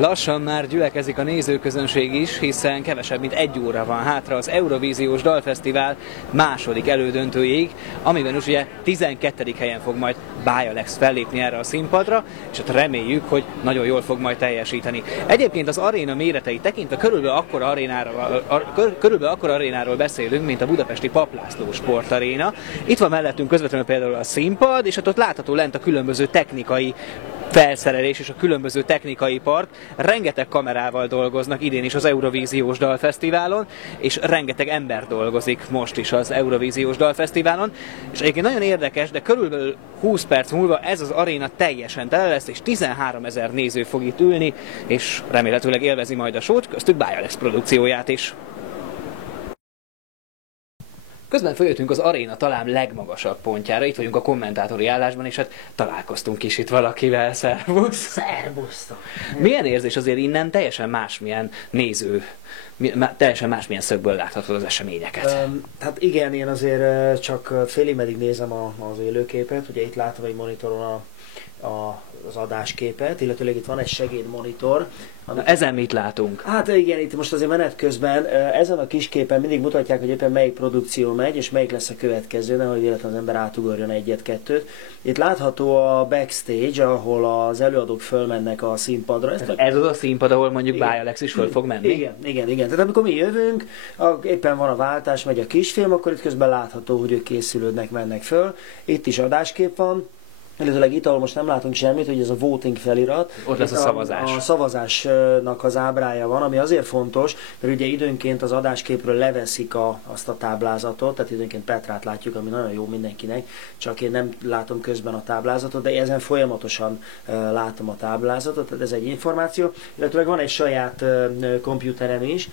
Lassan már gyülekezik a nézőközönség is, hiszen kevesebb mint 1 óra van hátra az Eurovíziós Dalfesztivál második elődöntőjéig, amiben ugye 12. helyen fog majd Bialex fellépni erre a színpadra, és hát reméljük, hogy nagyon jól fog majd teljesíteni. Egyébként az aréna méretei tekintve körülbelül akkora arénáról beszélünk, mint a budapesti Papp László sportaréna. Itt van mellettünk közvetlenül például a színpad, és hát ott látható lent a különböző technikai felszerelés és a különböző technikai park. Rengeteg kamerával dolgoznak idén is az Eurovíziós Dalfesztiválon, és rengeteg ember dolgozik most is az Eurovíziós Dalfesztiválon. És egyébként nagyon érdekes, de körülbelül 20 perc múlva ez az aréna teljesen tele lesz, és 13 000 néző fog itt ülni, és remélhetőleg élvezi majd a sót, köztük Bialex produkcióját is. Közben följöttünk az aréna talán legmagasabb pontjára, itt vagyunk a kommentátori állásban, és hát találkoztunk is itt valakivel. Szervusz! Szervusztok! Milyen érzés azért innen teljesen másmilyen néző, teljesen másmilyen szögből láthatod az eseményeket? Hát igen, én azért csak félig meddig nézem az élőképet, ugye itt látom egy monitoron az adásképet, illetőleg itt van egy segédmonitor. Na, ezen mit látunk? Hát igen, itt most azért menet közben ezen a kis képen mindig mutatják, hogy éppen melyik produkció megy, és melyik lesz a következő, nehogy véletlenül az ember átugorjon egyet-kettőt. Itt látható a backstage, ahol az előadók fölmennek a színpadra. Ez az a színpad, ahol mondjuk Bialex is föl fog menni? Igen. Tehát amikor mi jövünk, éppen van a váltás, megy a kisfilm, akkor itt közben látható, hogy ők készülődnek, mennek föl. Itt is adáskép van. Illetőleg itt, ahol most nem látunk semmit, hogy ez a voting felirat. Ott lesz a szavazás. A szavazásnak az ábrája van, ami azért fontos, mert ugye időnként az adásképről leveszik azt a táblázatot, tehát időnként Petrát látjuk, ami nagyon jó mindenkinek, csak én nem látom közben a táblázatot, de ezen folyamatosan látom a táblázatot, tehát ez egy információ. Illetőleg van egy saját komputerem is,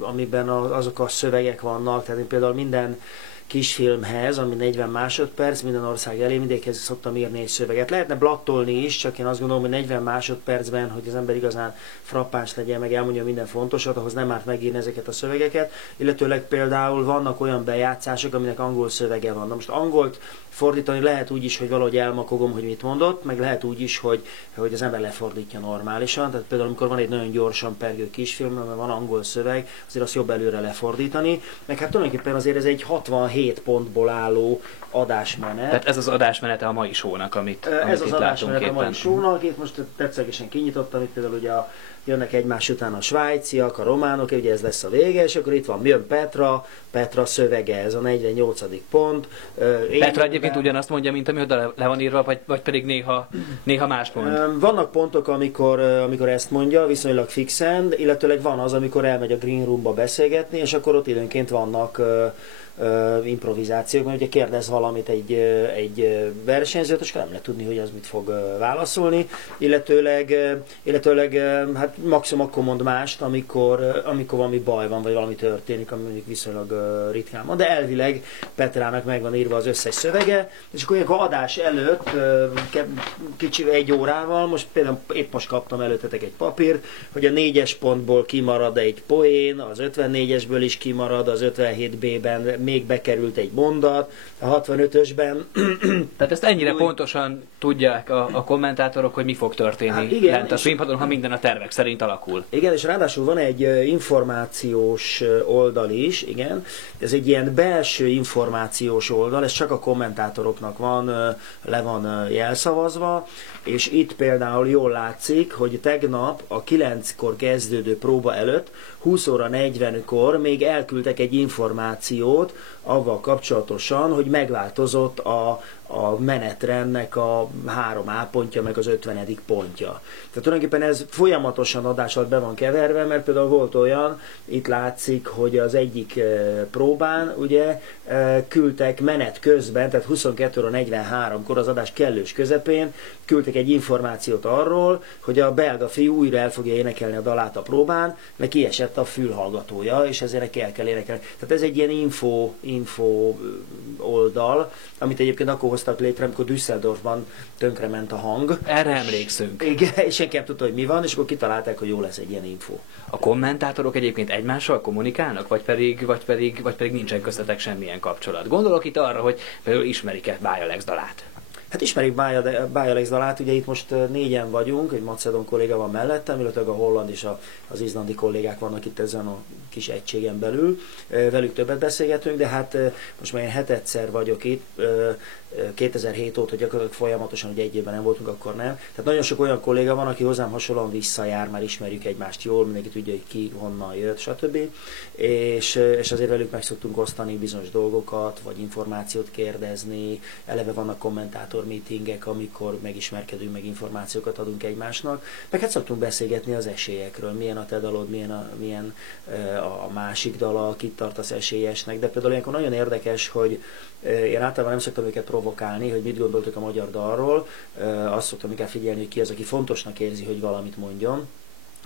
amiben azok a szövegek vannak, tehát én például minden kisfilmhez, ami 40 másodperc, minden ország elé, mindegyikhez szoktam írni egy szöveget. Lehetne blattolni is, csak én azt gondolom, hogy 40 másodpercben, hogy az ember igazán frappáns legyen, meg elmondja minden fontosat, ahhoz nem árt megírni ezeket a szövegeket. Illetőleg például vannak olyan bejátszások, aminek angol szövege van. Na most angolt fordítani lehet úgy is, hogy valahogy elmakogom, hogy mit mondott, meg lehet úgy is, hogy az ember lefordítja normálisan. Tehát például amikor van egy nagyon gyorsan pergő kisfilm, mert van angol szöveg, azért azt jobb előre lefordítani. Meg hát tulajdonképpen azért ez egy 67 pontból álló adásmenet. Tehát ez az adásmenete a mai show-nak, amit ez az itt adásmenet a mai show-nak. show-nak. Itt most tetszegesen kinyitottam, itt például ugye jönnek egymás után a svájciak, a románok, ugye ez lesz a vége, és akkor itt jön Petra szövege, ez a 48. pont. Petra egyébként ugyanazt mondja, mint ami oda le van írva, vagy pedig néha más pont? Vannak pontok, amikor ezt mondja, viszonylag fixen, illetőleg van az, amikor elmegy a green roomba beszélgetni, és akkor ott időnként vannak improvizációk, mert ugye kérdez valamit egy versenyzőt, és nem lehet tudni, hogy az mit fog válaszolni, illetőleg hát maximum akkor mond mást, amikor valami baj van, vagy valami történik, ami mondjuk viszonylag ritkán van, de elvileg Petrának meg van írva az összes szövege, és akkor ilyenkor adás előtt kicsi 1 órával, most például épp most kaptam előttetek egy papírt, hogy a 4-es pontból kimarad egy poén, az 54-esből is kimarad, az 57B-ben még bekerült egy mondat, a 65-ösben. Tehát ezt ennyire pontosan tudják a kommentátorok, hogy mi fog történni lent a színpadon, ha minden a tervek szerint alakul. Igen, és ráadásul van egy információs oldal is, igen. Ez egy ilyen belső információs oldal, ez csak a kommentátoroknak le van jelszavazva, és itt például jól látszik, hogy tegnap a 9-kor kezdődő próba előtt 20 óra 40-kor még elküldtek egy információt avval kapcsolatosan, hogy megváltozott a menetrendnek a 3A pontja, meg az 50. pontja. Tehát tulajdonképpen ez folyamatosan adás alatt be van keverve, mert például volt olyan, itt látszik, hogy az egyik próbán ugye küldtek menet közben, tehát 22 óra 43-kor az adás kellős közepén küldtek egy információt arról, hogy a belga fiú újra el fogja énekelni a dalát a próbán, mert kiesett a fülhallgatója, és ezért neki el kell énekelni. Tehát ez egy ilyen info oldal, amit egyébként akkor hoztak létre, amikor Düsseldorfban tönkrement a hang. Erre emlékszünk. Igen, és senki nem tudta, hogy mi van, és akkor kitalálták, hogy jó lesz egy ilyen info. A kommentátorok egyébként egymással kommunikálnak, vagy pedig nincsen köztetek semmilyen kapcsolat? Gondolok itt arra, hogy például ismerik-e Bialex dalát? Hát ismerik Báj Alex dalát, ugye itt most négyen vagyunk, egy macedon kolléga van mellettem, illetve a holland és az izlandi kollégák vannak itt ezen a kis egységen belül. Velük többet beszélgetünk, de hát most már én hetedszer vagyok itt, 2007 óta gyakorlatilag folyamatosan, hogy egy évben nem voltunk, akkor nem. Tehát nagyon sok olyan kolléga van, aki hozzám hasonlóan visszajár, már ismerjük egymást jól, mindenki tudja, hogy ki honnan jött, stb. És azért velük meg szoktunk osztani bizonyos dolgokat, vagy információt kérdezni, eleve vannak kommentátor meetingek, amikor megismerkedünk, meg információkat adunk egymásnak, meg hát szoktunk beszélgetni az esélyekről, milyen a te dalod, milyen a másik dala, kit tartasz esélyesnek, de például ilyenkor nagyon érdekes, hogy én általában nem szoktam őket provokálni, hogy mit gondoltok a magyar dalról, azt szoktam inkább figyelni, hogy ki az, aki fontosnak érzi, hogy valamit mondjon.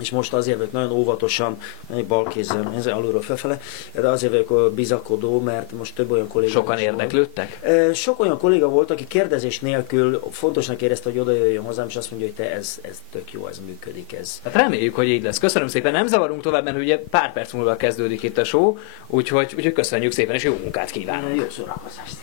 És most azért vagyok nagyon óvatosan, bal kézzel, alulról felfele, de azért vagyok bizakodó, mert most több olyan kolléga... Sokan érdeklődtek? Sok olyan kolléga volt, aki kérdezés nélkül fontosnak érezte, hogy oda jöjjön hozzám, és azt mondja, hogy ez tök jó, ez működik. Ez. Hát reméljük, hogy így lesz. Köszönöm szépen, nem zavarunk tovább, mert ugye pár perc múlva kezdődik itt a show, úgyhogy köszönjük szépen, és jó munkát kívánunk! Jó szórakozást!